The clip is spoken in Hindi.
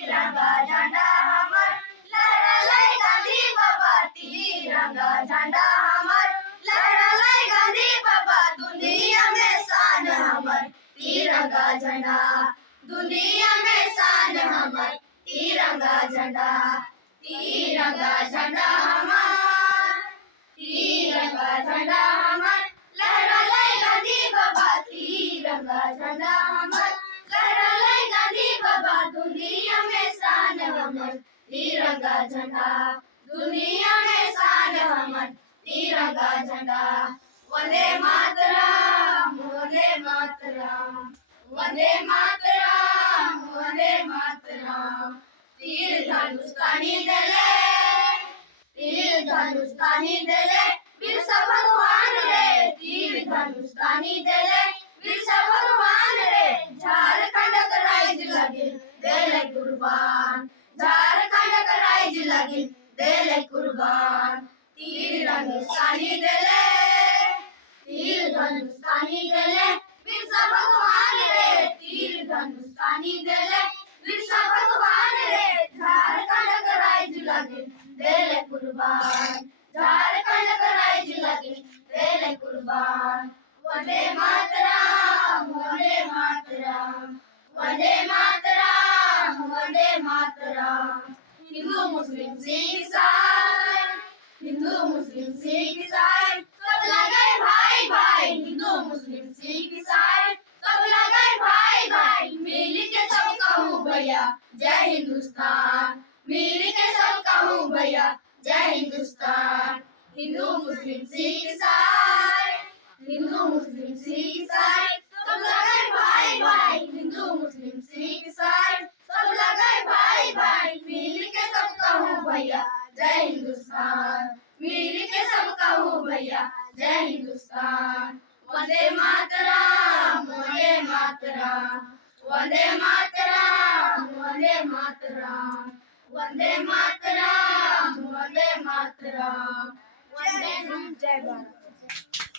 तिरंगा झंडा हमर लहरालै गांधी बाबा, तिरंगा झंडा हमर लहरालै गांधी बाबा, दुनिया में शान हमर तिरंगा झंडा, दुनिया में शान हमर तिरंगा झंडा, तिरंगा झंडा हमर, तिरंगा झंडा हमर लहरालै गांधी बाबा, तिरंगा झंडा हमर लहरालै गांधी बाबा, दुनिया में शान हमर तिरंगा झंडा, दुनिया में शान हमर तिरंगा झंडा। वंदे मातरम, वंदे मातरम, वंदे मातरम, वंदे मातरम। तीर धनुष्तानी देले, तीर धनुष्तानी देले बिरसा भगवान रे, तीर धनुष्तानी देले बिरसा भगवान रे, झारखंड का राइज लगिन देले कुर्बान, झारखंड का राइज लगिन देले कुर्बान। तीर धनुष्तानी देले, तीर धनुष्तानी देले बिरसा भगवान रे, तीर धनुष्तानी देले बिरसा भगवान रे, झारखंड का राइज लगिन देले कुर्बान, झारखंड का राइज लगिन देले कुर्बान। वंदे मातरम, वंदे मातरम, वंदे मातरम, वंदे मातरम। हिंदू मुस्लिम सिख ईसाई, हिंदू मुस्लिम सिख ईसाई सब लगे भाई भाई, हिंदू मुस्लिम सिख ईसाई सब लगे भाई भाई, मिल के सब कहूँ भैया जय हिंदुस्तान, मिल के सब कहूँ भैया जय हिंदुस्तान। हिंदू मुस्लिम सिख ईसाई, हिंदू मुस्लिम सिख ईसाई सब लगे भाई भाई, हिंदू मुस्लिम सिख ईसाई सब लगे भाई भाई, मिल के सब कहूँ भैया जय हिंदुस्तान, मिल के सब कहूँ भैया जय हिंदुस्तान। वंदे मातरम, वंदे मातरम, वंदे मातरम, वंदे मातरम, वंदे मातरम, वंदे मातरम। जय हिंद, जय भारत।